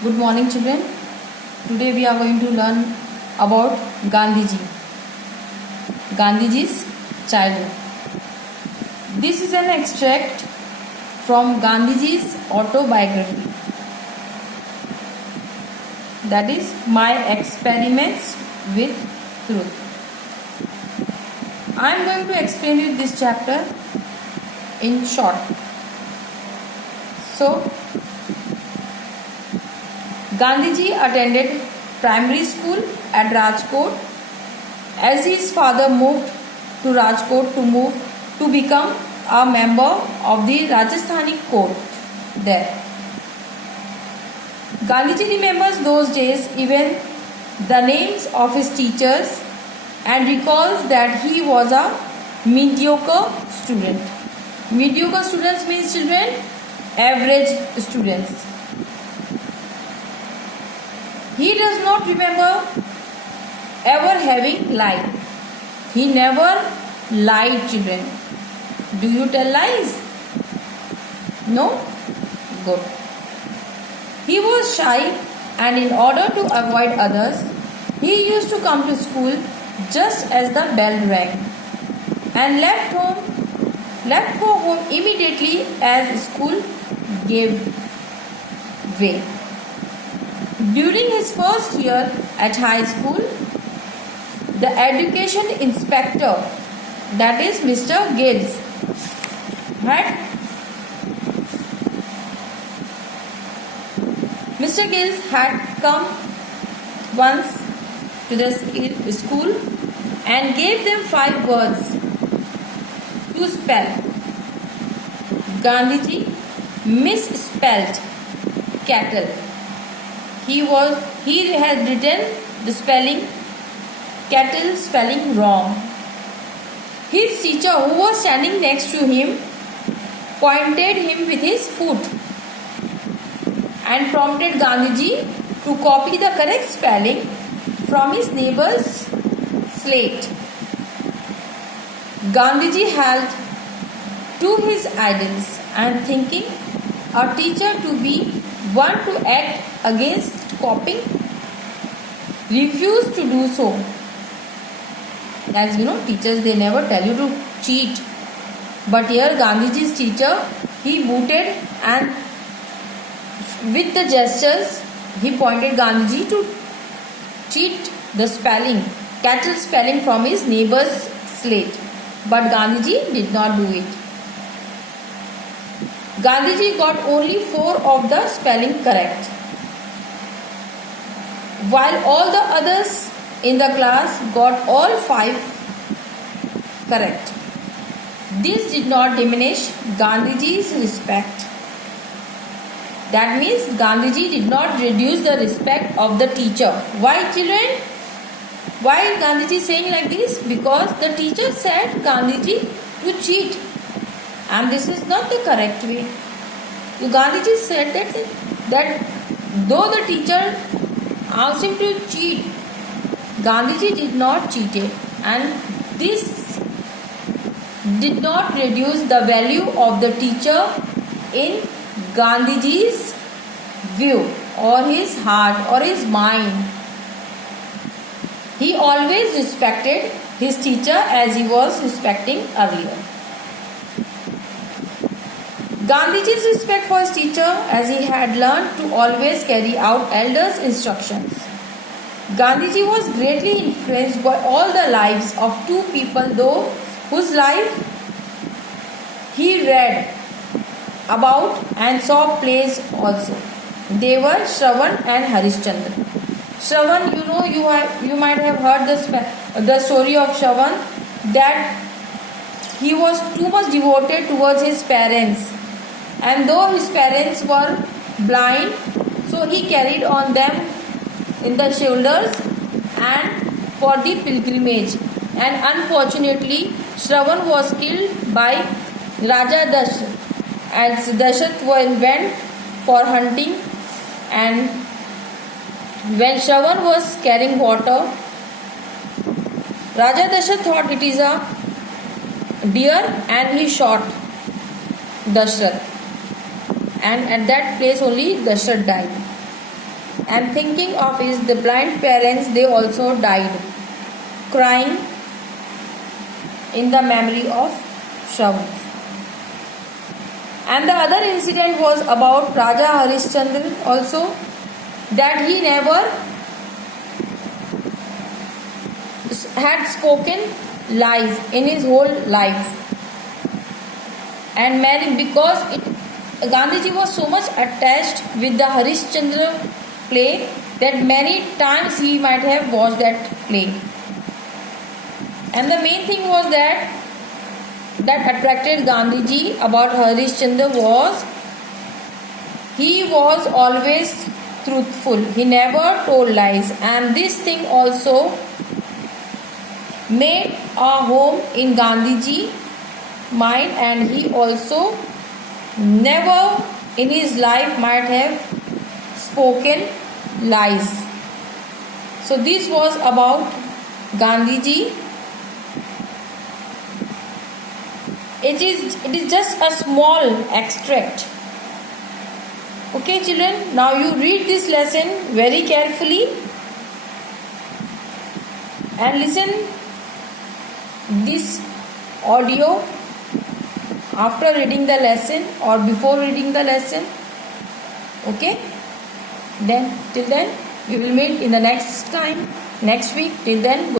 Good morning, children. Today we are going to learn about Gandhiji. Gandhiji's childhood. This is an extract from Gandhiji's autobiography. That is My Experiments with Truth. I am going to explain you this chapter in short. So, Gandhiji attended primary school at Rajkot as his father moved to Rajkot to become a member of the Rajasthani court there. Gandhiji remembers those days, even the names of his teachers, and recalls that he was a mediocre student. Mediocre students means children, average students. He does not remember ever having lied. He never lied, children. Do you tell lies? No? Good. He was shy, and in order to avoid others, he used to come to school just as the bell rang and left for home immediately as school gave way. During his first year at high school, the education inspector, that is Mr. Giles, had come once to the school and gave them 5 words to spell. Gandhiji misspelled cattle. He had written the spelling cattle spelling wrong. His teacher, who was standing next to him, pointed him with his foot and prompted Gandhiji to copy the correct spelling from his neighbor's slate. Gandhiji held to his ideals and thinking a teacher to be one to act against copying, refused to do so. As you know, teachers, they never tell you to cheat. But here Gandhiji's teacher, he booted and with the gestures, he pointed Gandhiji to cheat the spelling, cattle spelling from his neighbor's slate. But Gandhiji did not do it. Gandhiji got only 4 of the spelling correct, while all the others in the class got all 5 correct. This did not diminish Gandhiji's respect. That means Gandhiji did not reduce the respect of the teacher. Why, children? Why Gandhiji saying like this? Because the teacher said Gandhiji to cheat. And this is not the correct way. So Gandhiji said that though the teacher asked him to cheat, Gandhiji did not cheat it, and this did not reduce the value of the teacher in Gandhiji's view or his heart or his mind. He always respected his teacher as he was respecting earlier. Gandhiji's respect for his teacher, as he had learned to always carry out elders' instructions. Gandhiji was greatly influenced by all the lives of 2 people, though whose life he read about and saw plays also. They were Shravan and Harishchandra. Shravan, you might have heard the story of Shravan, that he was too much devoted towards his parents. And though his parents were blind, so he carried on them in the shoulders and for the pilgrimage. And unfortunately, Shravan was killed by Raja Dasharatha, as Dasharatha went for hunting, and when Shravan was carrying water, Raja Dasharatha thought it is a deer and he shot Dasharatha. and at that place only Dasharatha died. and thinking of his the blind parents, they also died, crying in the memory of Shravan. And the other incident was about Raja Harishchandra also, that he never had spoken lies in his whole life. And because Gandhiji was so much attached with the Harishchandra play that many times he might have watched that play. And the main thing was that attracted Gandhiji about Harishchandra was he was always truthful. He never told lies, and this thing also made a home in Gandhiji mind, and he also never in his life might have spoken lies. So this was about Gandhiji. It is just a small extract. Okay children, now you read this lesson very carefully and listen this audio after reading the lesson or before reading the lesson. Okay, then till then we will meet in the next week. Till then.